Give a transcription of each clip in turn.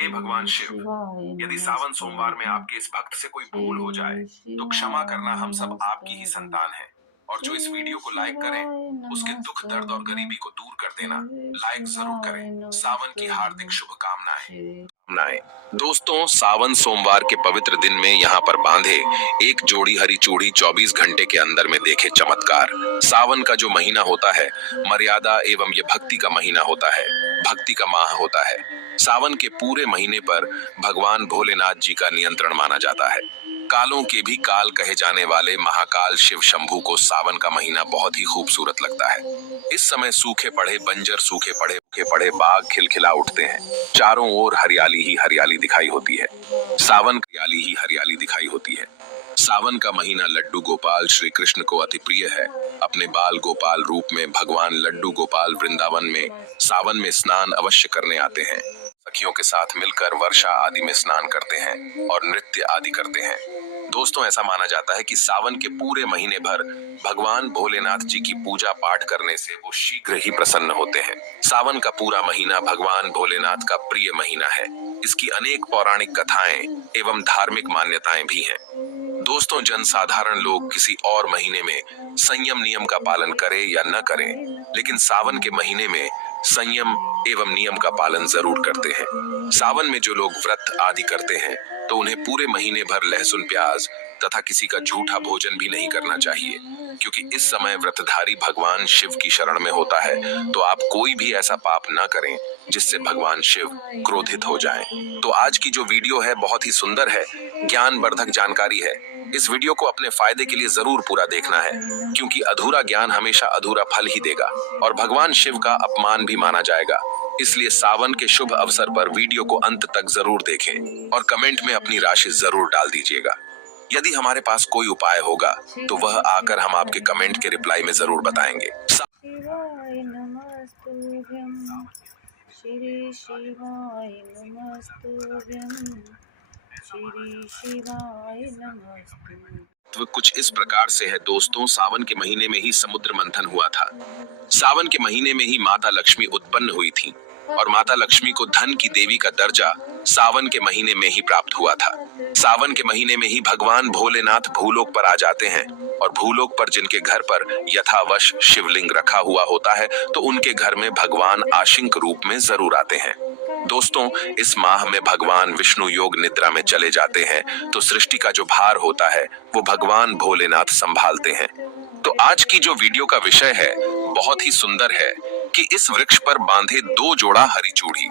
हे भगवान शिव, शिवाय यदि सावन सोमवार में नमस्तुभ्यं। आपके इस भक्त से कोई भूल हो जाए श्री तो क्षमा शिवाय करना, हम सब आपकी ही नमस्तुभ्यं। संतान हैं। और जो इस श्री वीडियो को लाइक करें शिवाय उसके दुख दर्द और नमस्तुभ्यं। गरीबी को दूर कर देना। श्री लाइक जरूर करें। शिवाय सावन की हार्दिक नमस्तुभ्यं। शुभकामनाएं। श्री दोस्तों, सावन सोमवार के पवित्र दिन में यहाँ पर बांधे एक जोड़ी हरी चूड़ी 24 घंटे के अंदर में देखे चमत्कार। सावन का जो महीना होता है मर्यादा एवं ये भक्ति का महीना होता है, भक्ति का माह होता है। सावन के पूरे महीने पर भगवान भोलेनाथ जी का नियंत्रण माना जाता है। कालों के भी काल कहे जाने वाले महाकाल शिव शंभू को सावन का महीना बहुत ही खूबसूरत लगता है। इस समय सूखे पड़े बंजर, सूखे पड़े बाग खिलखिला उठते हैं। चारों ओर हरियाली ही हरियाली दिखाई होती है। हरियाली दिखाई होती है। सावन का महीना लड्डू गोपाल श्री कृष्ण को अति प्रिय है। अपने बाल गोपाल रूप में भगवान लड्डू गोपाल वृंदावन में सावन में स्नान अवश्य करने आते हैं। सखियों के साथ मिलकर वर्षा आदि में स्नान करते हैं और नृत्य आदि करते हैं। दोस्तों, ऐसा माना जाता है कि सावन के पूरे महीने भर भगवान भोलेनाथ जी की पूजा पाठ करने से वो शीघ्र ही प्रसन्न होते हैं। सावन का पूरा महीना भगवान भोलेनाथ का प्रिय महीना है। इसकी अनेक पौराणिक कथाएं एवं धार्मिक मान्यताएं भी हैं। दोस्तों, जनसाधारण लोग किसी और महीने में संयम नियम का पालन करें या न करें, लेकिन सावन के महीने में संयम एवं नियम का पालन जरूर करते हैं। सावन में जो लोग व्रत आदि करते हैं तो उन्हें पूरे महीने भर लहसुन प्याज तथा किसी का झूठा भोजन भी नहीं करना चाहिए, क्योंकि इस समय व्रतधारी भगवान शिव की शरण में होता है। तो आप कोई भी ऐसा पाप न करें जिससे भगवान शिव क्रोधित हो जाएं। तो आज की जो वीडियो है बहुत ही सुंदर है, ज्ञानवर्धक जानकारी है। इस वीडियो को अपने फायदे के लिए जरूर पूरा देखना है, क्योंकि अधूरा ज्ञान हमेशा अधूरा फल ही देगा और भगवान शिव का अपमान भी माना जाएगा। इसलिए सावन के शुभ अवसर पर वीडियो को अंत तक जरूर देखें और कमेंट में अपनी राशि जरूर डाल दीजिएगा। यदि हमारे पास कोई उपाय होगा तो वह आकर हम आपके कमेंट के रिप्लाई में जरूर बताएंगे। शिवाय नमस्तुभ्यं। श्री शिवाय नमस्तुभ्यं। श्री शिवाय नमस्तुभ्यं। तो कुछ इस प्रकार से है दोस्तों। सावन के महीने में ही समुद्र मंथन हुआ था। सावन के महीने में ही माता लक्ष्मी उत्पन्न हुई थी और माता लक्ष्मी को धन की देवी का दर्जा सावन के महीने में ही प्राप्त हुआ था। सावन के महीने में ही भगवान भोलेनाथ भूलोक पर आ जाते हैं और भूलोक पर जिनके घर पर यथावश शिवलिंग रखा हुआ होता है तो उनके घर में भगवान आशिंक रूप में जरूर आते हैं। दोस्तों, इस माह में भगवान विष्णु योग निद्रा में चले जाते हैं तो सृष्टि का जो भार होता है वो भगवान भोलेनाथ संभालते हैं। तो आज की जो वीडियो का विषय है बहुत ही सुंदर है कि इस वृक्ष पर बांधे 2 जोड़ा हरी चूड़ी,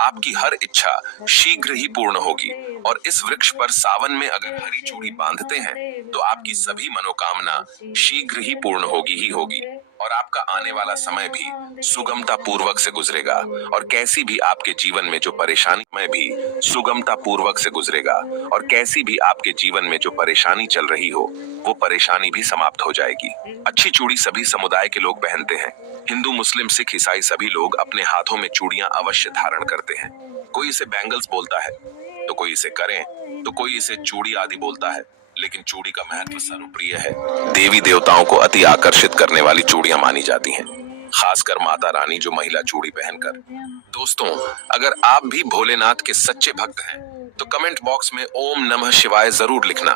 आपकी हर इच्छा शीघ्र ही पूर्ण होगी। और इस वृक्ष पर सावन में अगर हरी चूड़ी बांधते हैं तो आपकी सभी मनोकामना शीघ्र ही पूर्ण होगी ही होगी और आपका आने वाला समय भी सुगमता पूर्वक से गुजरेगा और कैसी भी आपके जीवन में जो परेशानी में भी सुगमता पूर्वक से गुजरेगा और कैसी भी आपके जीवन में जो परेशानी चल रही हो वो परेशानी भी समाप्त हो जाएगी। अच्छी चूड़ी सभी समुदाय के लोग पहनते हैं। हिंदू, मुस्लिम, सिख, ईसाई सभी लोग अपने हाथों में चूड़ियां अवश्य धारण करते हैं। कोई इसे बैंगल्स बोलता है तो कोई इसे करें तो कोई इसे चूड़ी आदि बोलता है, लेकिन चूड़ी का महत्व सर्वप्रिय है। देवी देवताओं को अति आकर्षित करने वाली चूड़ियां मानी जाती हैं, खासकर माता रानी जो महिला चूड़ी पहनकर। दोस्तों, अगर आप भी भोलेनाथ के सच्चे भक्त हैं तो कमेंट बॉक्स में ओम नमः शिवाय जरूर लिखना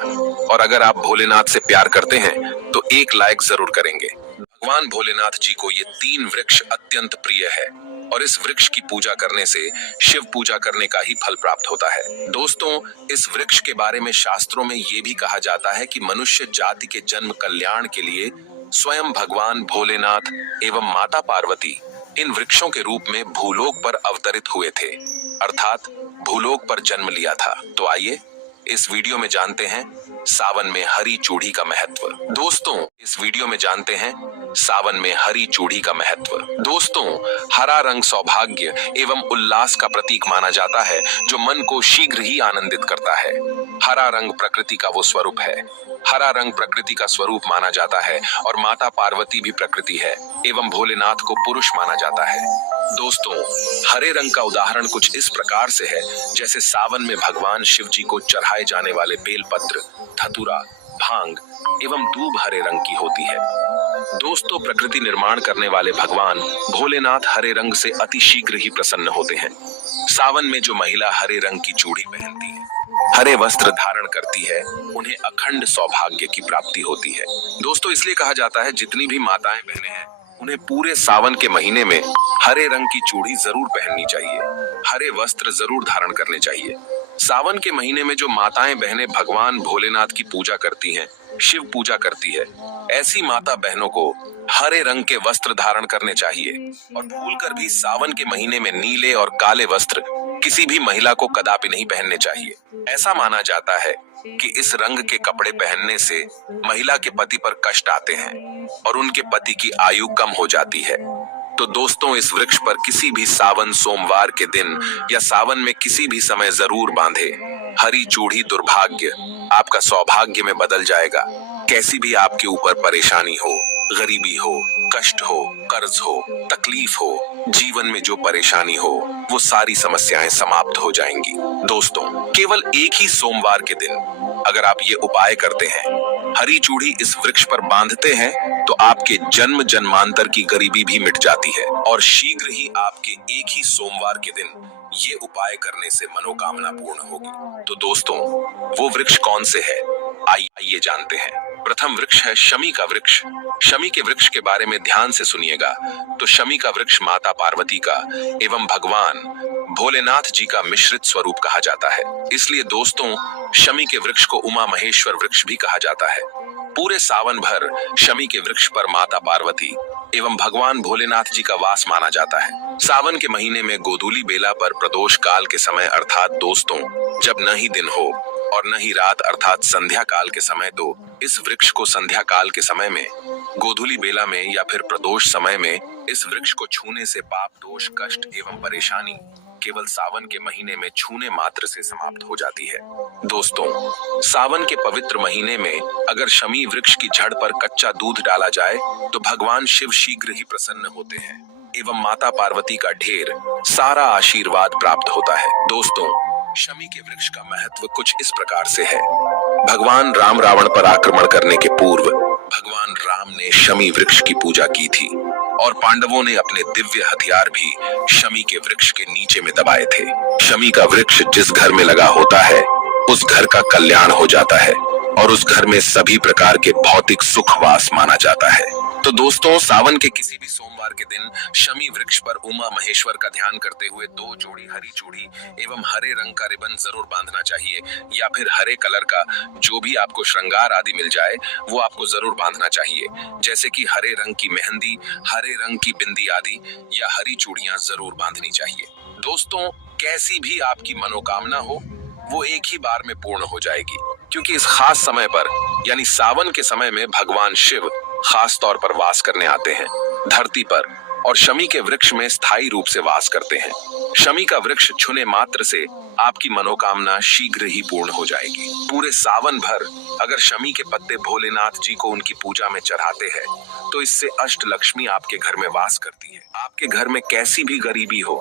और अगर आप भोलेनाथ से प्यार करते हैं तो एक लाइक जरूर करेंगे। भगवान भोलेनाथ जी को ये 3 वृक्ष अत्यंत प्रिय है और इस वृक्ष की पूजा करने से शिव पूजा करने का ही फल प्राप्त होता है। दोस्तों, इस वृक्ष के बारे में शास्त्रों में ये भी कहा जाता है कि मनुष्य जाति के जन्म कल्याण के लिए स्वयं भगवान भोलेनाथ एवं माता पार्वती इन वृक्षों के रूप में भूलोक पर अवतरित हुए थे, अर्थात भूलोक पर जन्म लिया था। तो आइए इस वीडियो में जानते हैं सावन में हरी चूड़ी का महत्व। दोस्तों, इस वीडियो में जानते हैं सावन में हरी चूड़ी का महत्व। दोस्तों, हरा रंग सौभाग्य एवं उल्लास का प्रतीक माना जाता है जो मन को शीघ्र ही आनंदित करता है। हरा रंग प्रकृति का वो स्वरूप है। हरा रंग प्रकृति का स्वरूप माना जाता है और माता पार्वती भी प्रकृति है एवं भोलेनाथ को पुरुष माना जाता है। दोस्तों, हरे रंग का उदाहरण कुछ इस प्रकार से है जैसे सावन में भगवान शिव जी को चढ़ाए जाने वाले बेलपत्र, धतूरा, भांग एवं दूब हरे रंग की होती है। दोस्तों, प्रकृति निर्माण करने वाले भगवान भोलेनाथ हरे रंग से अति शीघ्र ही प्रसन्न होते हैं। सावन में जो महिला हरे रंग की चूड़ी पहनती है, हरे वस्त्र धारण करती है, उन्हें अखंड सौभाग्य की प्राप्ति होती है। दोस्तों, इसलिए कहा जाता है जितनी भी माताएं बहनें हैं, उन्हें पूरे सावन के महीने में हरे रंग की चूड़ी जरूर पहननी चाहिए, हरे वस्त्र जरूर धारण करने चाहिए। सावन के महीने में जो माताएं बहनें भगवान भोलेनाथ की पूजा करती हैं, शिव पूजा करती है, ऐसी माता बहनों को हरे रंग के वस्त्र धारण करने चाहिए और भूलकर भी सावन के महीने में नीले और काले वस्त्र किसी भी महिला को कदापि नहीं पहनने चाहिए। ऐसा माना जाता है कि इस रंग के कपड़े पहनने से महिला के पति पर कष्ट आते हैं और उनके पति की आयु कम हो जाती है। तो दोस्तों, इस वृक्ष पर किसी भी सावन सोमवार के दिन या सावन में किसी भी समय जरूर बांधे। हरी चूड़ी दुर्भाग्य आपका सौभाग्य में बदल जाएगा। कैसी भी आपके ऊपर परेशानी हो, गरीबी हो, कष्ट हो, कर्ज हो, तकलीफ हो, जीवन में जो परेशानी हो, वो सारी समस्याएं समाप्त हो जाएंगी। दोस्तों, केवल एक ही सोमवार के दिन अगर आप ये उपाय करते हैं, हरी चूड़ी इस वृक्ष पर बांधते हैं, तो आपके जन्म जन्मांतर की गरीबी भी मिट जाती है और शीघ्र ही आपके एक ही सोमवार के दिन ये उपाय करने से मनोकामना पूर्ण होगी। तो दोस्तों, वो वृक्ष कौन से है, आइए जानते हैं। प्रथम वृक्ष है शमी का वृक्ष। शमी के वृक्ष के बारे में ध्यान से सुनिएगा। तो शमी का वृक्ष माता पार्वती का एवं भगवान भोलेनाथ जी का मिश्रित स्वरूप कहा जाता है। इसलिए दोस्तों, शमी के वृक्ष को उमा महेश्वर वृक्ष भी कहा जाता है। पूरे सावन भर शमी के वृक्ष पर माता पार्वती एवं भगवान भोलेनाथ जी का वास माना जाता है। सावन के महीने में गोधूली बेला पर प्रदोष काल के समय अर्थात दोस्तों, जब न ही दिन हो और न ही रात अर्थात संध्या काल के समय, तो इस वृक्ष को संध्या काल के समय में, गोधूली बेला में या फिर प्रदोष समय में इस वृक्ष को छूने से पाप, दोष, कष्ट एवं परेशानी केवल सावन के महीने में छूने मात्र से समाप्त हो जाती है। दोस्तों, सावन के पवित्र महीने में अगर शमी वृक्ष की जड़ पर कच्चा दूध डाला जाए तो भगवान शिव शीघ्र ही प्रसन्न होते हैं एवं माता पार्वती का ढेर सारा आशीर्वाद प्राप्त होता है। दोस्तों, शमी के वृक्ष का महत्व कुछ इस प्रकार से है। भगवान राम रावण पर आक्रमण करने के पूर्व भगवान राम ने शमी वृक्ष की पूजा की थी और पांडवों ने अपने दिव्य हथियार भी शमी के वृक्ष के नीचे में दबाए थे। शमी का वृक्ष जिस घर में लगा होता है, उस घर का कल्याण हो जाता है और उस घर में सभी प्रकार के भौतिक सुख वास माना जाता है। तो दोस्तों, सावन के किसी भी सोमवार के दिन शमी वृक्ष पर उमा महेश्वर का ध्यान करते हुए 2 जोड़ी हरी चूड़ी एवं हरे रंग का रिबन जरूर बांधना चाहिए, या फिर हरे कलर का जो भी आपको श्रृंगार आदि मिल जाए वो आपको जरूर बांधना चाहिए, जैसे कि हरे रंग की मेहंदी, हरे रंग की बिंदी आदि, या हरी चूड़ियां जरूर बांधनी चाहिए। दोस्तों, कैसी भी आपकी मनोकामना हो, वो एक ही बार में पूर्ण हो जाएगी, क्योंकि इस खास समय पर यानी सावन के समय में भगवान शिव खास तौर पर वास करने आते हैं धरती पर और शमी के वृक्ष में स्थायी रूप से वास करते हैं। शमी का वृक्ष छूने मात्र से आपकी मनोकामना शीघ्र ही पूर्ण हो जाएगी। पूरे सावन भर अगर शमी के पत्ते भोलेनाथ जी को उनकी पूजा में चढ़ाते हैं, तो इससे अष्ट लक्ष्मी आपके घर में वास करती है। आपके घर में कैसी भी गरीबी हो,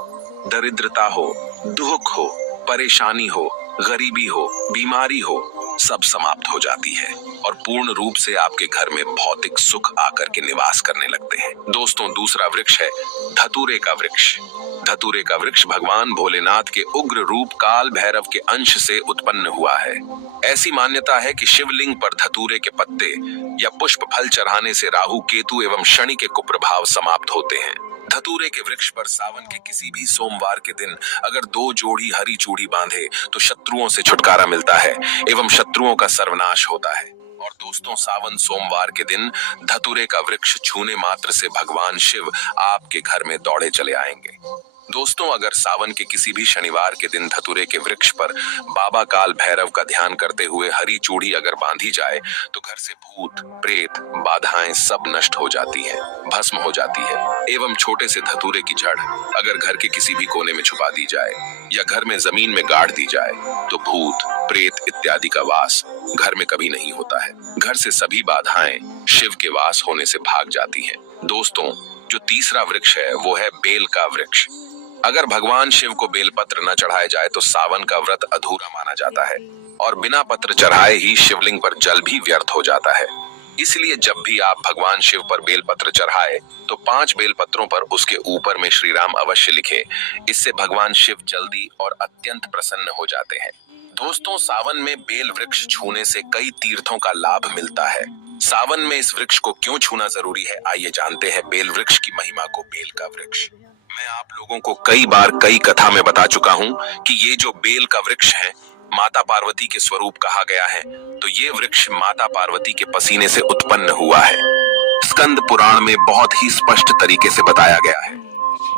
दरिद्रता हो, दुख हो, परेशानी हो, गरीबी हो, बीमारी हो, सब समाप्त हो जाती है और पूर्ण रूप से आपके घर में भौतिक सुख आकर के निवास करने लगते हैं। दोस्तों, दूसरा वृक्ष है धतूरे का वृक्ष। धतूरे का वृक्ष भगवान भोलेनाथ के उग्र रूप काल भैरव के अंश से उत्पन्न हुआ है। ऐसी मान्यता है कि शिवलिंग पर धतूरे के पत्ते या पुष्प फल चढ़ाने से राहु, केतु एवं शनि के कुप्रभाव समाप्त होते हैं। धतूरे के वृक्ष पर सावन के किसी भी सोमवार के दिन अगर 2 जोड़ी हरी चूड़ी बांधे तो शत्रुओं से छुटकारा मिलता है एवं शत्रुओं का सर्वनाश होता है। और दोस्तों, सावन सोमवार के दिन धतूरे का वृक्ष छूने मात्र से भगवान शिव आपके घर में दौड़े चले आएंगे। दोस्तों, अगर सावन के किसी भी शनिवार के दिन धतूरे के वृक्ष पर बाबा काल भैरव का ध्यान करते हुए हरी चूड़ी अगर बांधी जाए तो घर से भूत, प्रेत, बाधाएं सब नष्ट हो जाती हैं, भस्म हो जाती है। एवं छोटे से धतूरे की जड़ अगर घर के किसी भी कोने में छुपा दी जाए या घर में जमीन में गाड़ दी जाए तो भूत, प्रेत इत्यादि का वास घर में कभी नहीं होता है। घर से सभी बाधाएं शिव के वास होने से भाग जाती हैं। दोस्तों, जो तीसरा वृक्ष है वो है बेल का वृक्ष। अगर भगवान शिव को बेलपत्र न चढ़ाए जाए तो सावन का व्रत अधूरा माना जाता है और बिना पत्र चढ़ाए ही शिवलिंग पर जल भी व्यर्थ हो जाता है। इसलिए जब भी आप भगवान शिव पर बेलपत्र चढ़ाए तो 5 बेलपत्रों पर उसके ऊपर में श्री राम अवश्य लिखे। इससे भगवान शिव जल्दी और अत्यंत प्रसन्न हो जाते हैं। दोस्तों, सावन में बेल वृक्ष छूने से कई तीर्थों का लाभ मिलता है। सावन में इस वृक्ष को क्यों छूना जरूरी है, आइए जानते हैं बेल वृक्ष की महिमा को। बेल का वृक्ष मैं आप लोगों को कई बार कई कथा में बता चुका हूँ कि ये जो बेल का वृक्ष है माता पार्वती के स्वरूप कहा गया है। तो ये वृक्ष माता पार्वती के पसीने से उत्पन्न हुआ है। स्कंद पुराण में बहुत ही स्पष्ट तरीके से बताया गया है।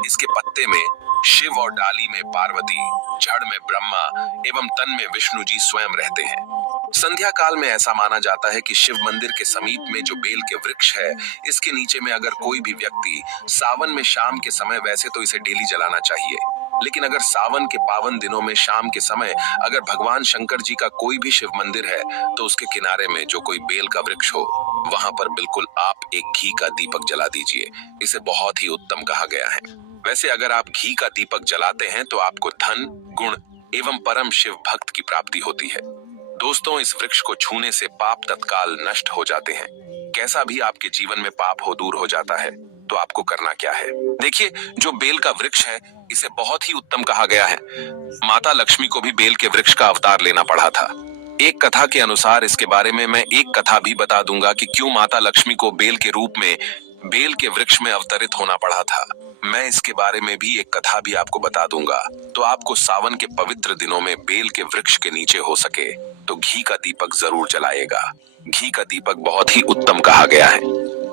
इसके पत्ते में शिव और डाली में पार्वती, जड़ में ब्रह्मा एवं तन में विष्णु जी स्वयं रहते हैं। संध्या काल में ऐसा माना जाता है कि शिव मंदिर के समीप में जो बेल के वृक्ष है, इसके नीचे में अगर कोई भी व्यक्ति सावन में शाम के समय, वैसे तो इसे डेली जलाना चाहिए, लेकिन अगर सावन के पावन दिनों में शाम के समय अगर भगवान शंकर जी का कोई भी शिव मंदिर है तो उसके किनारे में जो कोई बेल का वृक्ष हो, वहां पर बिल्कुल आप एक घी का दीपक जला दीजिए। इसे बहुत ही उत्तम कहा गया है। वैसे अगर आप घी का दीपक जलाते हैं तो आपको धन, गुण एवं परम शिव भक्त की प्राप्ति होती है। दोस्तों, इस वृक्ष को छूने से पाप तत्काल नष्ट हो जाते हैं। कैसा भी आपके जीवन में पाप हो, दूर हो जाता है। तो आपको करना क्या है, देखिए, जो बेल का वृक्ष है इसे बहुत ही उत्तम कहा गया है। माता लक्ष्मी को भी बेल के वृक्ष का अवतार लेना पड़ा था। एक कथा के अनुसार इसके बारे में मैं एक कथा भी बता दूंगा कि क्यों माता लक्ष्मी को बेल के रूप में बेल के वृक्ष में अवतरित होना पड़ा था। मैं इसके बारे में भी एक कथा भी आपको बता दूंगा। तो आपको सावन के पवित्र दिनों में बेल के वृक्ष के नीचे हो सके तो घी का दीपक जरूर जलाएगा। घी का दीपक बहुत ही उत्तम कहा गया है।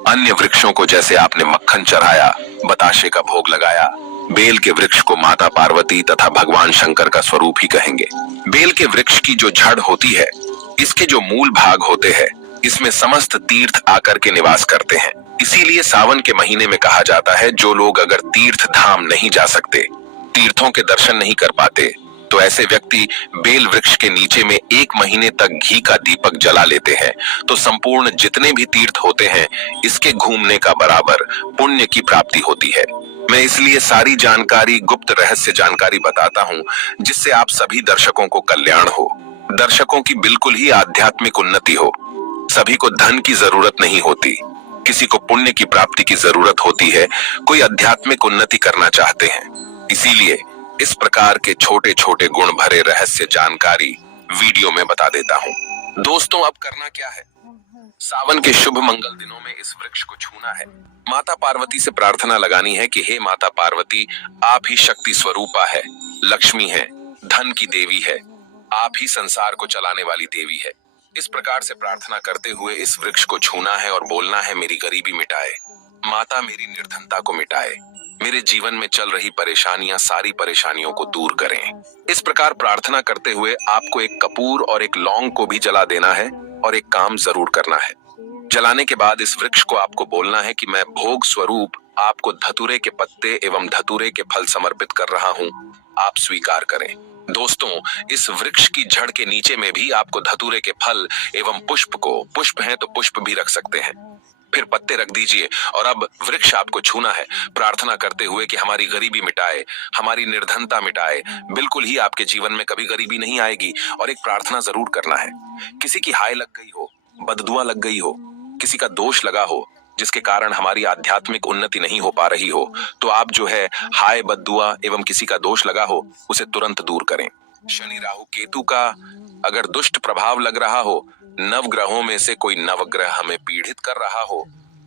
अन्य वृक्षों को जैसे आपने मक्खन चढ़ाया, बताशे का भोग लगाया, बेल के वृक्ष को माता पार्वती तथा भगवान शंकर का स्वरूप ही कहेंगे। बेल के वृक्ष की जो जड़ होती है, इसके जो मूल भाग होते हैं, इसमें समस्त तीर्थ आकर के निवास करते हैं। इसीलिए सावन के महीने में कहा जाता है जो लोग अगर तीर्थ धाम नहीं जा सकते, तीर्थों के दर्शन नहीं कर पाते, तो ऐसे व्यक्ति बेल वृक्ष के नीचे में 1 महीने तक घी का दीपक जला लेते हैं तो संपूर्ण जितने भी तीर्थ होते हैं इसके घूमने का बराबर पुण्य की प्राप्ति होती है। मैं इसलिए सारी जानकारी, गुप्त रहस्य जानकारी बताता हूँ जिससे आप सभी दर्शकों को कल्याण हो, दर्शकों की बिल्कुल ही आध्यात्मिक उन्नति हो। सभी को धन की जरूरत नहीं होती, किसी को पुण्य की प्राप्ति की जरूरत होती है, कोई आध्यात्मिक उन्नति करना चाहते हैं। इसीलिए इस प्रकार के छोटे छोटे गुण भरे रहस्य जानकारी वीडियो में बता देता हूँ। दोस्तों, अब करना क्या है, सावन के शुभ मंगल दिनों में इस वृक्ष को छूना है। माता पार्वती से प्रार्थना लगानी है कि हे माता पार्वती, आप ही शक्ति स्वरूपा है, लक्ष्मी है, धन की देवी है, आप ही संसार को चलाने वाली देवी है। इस प्रकार से प्रार्थना करते हुए इस वृक्ष को छूना है और बोलना है, मेरी गरीबी मिटाए माता, मेरी निर्धनता को मिटाए, मेरे जीवन में चल रही परेशानियां, सारी परेशानियों को दूर करें। इस प्रकार प्रार्थना करते हुए आपको एक कपूर और एक लौंग को भी जला देना है और एक काम जरूर करना है। जलाने के बाद इस वृक्ष को आपको बोलना है कि मैं भोग स्वरूप आपको धतूरे के पत्ते एवं धतूरे के फल समर्पित कर रहा हूँ, आप स्वीकार करें। दोस्तों, इस वृक्ष की जड़ के नीचे में भी आपको धतूरे के फल एवं पुष्प को, पुष्प हैं तो पुष्प भी रख सकते हैं, फिर पत्ते रख दीजिए और अब वृक्ष आपको छूना है, प्रार्थना करते हुए कि हमारी गरीबी मिटाए, हमारी निर्धनता मिटाए, बिल्कुल ही आपके जीवन में कभी गरीबी नहीं आएगी। और एक प्रार्थना जरूर करना है, किसी की हाय लग गई हो, बददुआ लग गई हो, किसी का दोष लगा हो जिसके कारण हमारी आध्यात्मिक उन्नति नहीं हो पा रही हो, तो आप जो है हाय, बददुआ एवं किसी का दोष लगा हो उसे तुरंत दूर करें। शनि, राहु, केतु का अगर दुष्ट प्रभाव लग रहा हो, नवग्रहों में से कोई नवग्रह हमें पीड़ित कर रहा हो,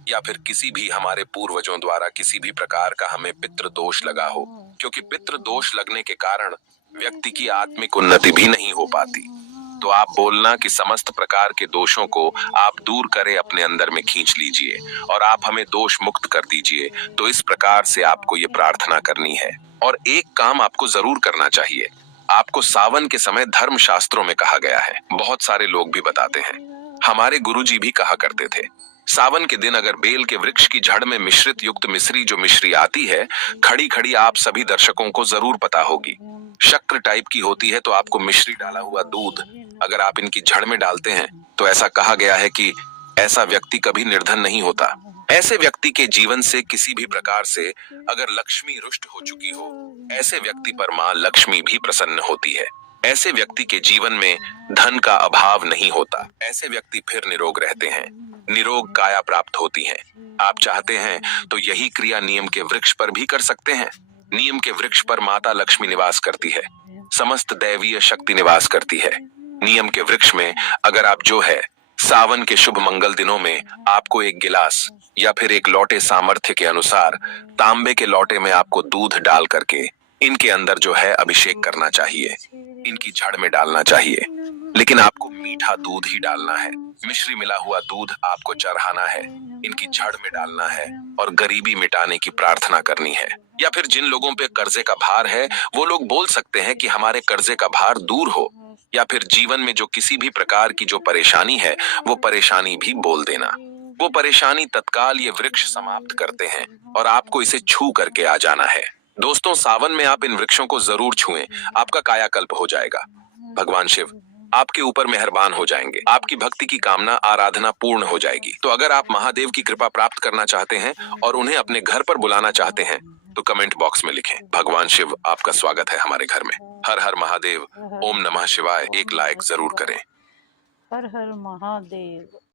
या फिर किसी भी हमारे पूर्वजों द्वारा किसी भी प्रकार का हमें पितृ दोष लगा हो, क्योंकि पितृ दोष लगने के कारण व्यक्ति की आत्मिक उन्नति भी नहीं हो पाती, तो आप बोलना कि समस्त प्रकार के दोषों को आप दूर करें, अपने अंदर में खींच लीजिए और आप हमें दोष मुक्त कर दीजिए। तो इस प्रकार से आपको ये प्रार्थना करनी है। और एक काम आपको जरूर करना चाहिए, आपको सावन के समय धर्म शास्त्रों में कहा गया है, बहुत सारे लोग भी बताते हैं, हमारे गुरुजी भी कहा करते थे, सावन के दिन अगर बेल के वृक्ष की जड़ में मिश्रित युक्त मिश्री, जो मिश्री आती है खड़ी खड़ी, आप सभी दर्शकों को जरूर पता होगी, शक्कर टाइप की होती है, तो आपको मिश्री डाला हुआ दूध अगर आप इनकी जड़ में डालते हैं तो ऐसा कहा गया है कि ऐसा व्यक्ति कभी निर्धन नहीं होता। ऐसे व्यक्ति के जीवन से किसी भी प्रकार से अगर लक्ष्मी रुष्ट हो चुकी हो, ऐसे व्यक्ति पर मां लक्ष्मी भी प्रसन्न होती है। ऐसे व्यक्ति के जीवन में धन का अभाव नहीं होता। ऐसे व्यक्ति फिर निरोग रहते हैं। निरोग काया प्राप्त होती है। आप चाहते हैं तो यही क्रिया नीम के वृक्ष पर भी कर सकते हैं। नीम के वृक्ष पर माता लक्ष्मी निवास करती है। समस्त दैवीय शक्ति निवास करती है। नीम के वृक्ष में अगर आप जो है सावन के शुभ मंगल दिनों में आपको एक गिलास या फिर एक लोटे सामर्थ्य के अनुसार तांबे के लोटे में आपको दूध डाल करके इनके अंदर जो है अभिषेक करना चाहिए। इनकी जड़ में डालना चाहिए, लेकिन आपको मीठा दूध ही डालना है। मिश्री मिला हुआ दूध आपको चढ़ाना है, इनकी जड़ में डालना है और गरीबी मिटाने की प्रार्थना करनी है। या फिर जिन लोगों पे कर्जे का भार है वो लोग बोल सकते हैं कि हमारे कर्जे का भार दूर हो। या फिर जीवन में जो किसी भी प्रकार की जो परेशानी है वो परेशानी भी बोल देना। वो परेशानी तत्काल ये वृक्ष समाप्त करते हैं और आपको इसे छू करके आ जाना है। दोस्तों, सावन में आप इन वृक्षों को जरूर छुएं, आपका कायाकल्प हो जाएगा। भगवान शिव आपके ऊपर मेहरबान हो जाएंगे। आपकी भक्ति की कामना आराधना पूर्ण हो जाएगी। तो अगर आप महादेव की कृपा प्राप्त करना चाहते हैं और उन्हें अपने घर पर बुलाना चाहते हैं तो कमेंट बॉक्स में लिखें, भगवान शिव आपका स्वागत है हमारे घर में। हर हर महादेव, ओम नमः शिवाय एक लाइक जरूर करें। हर हर महादेव।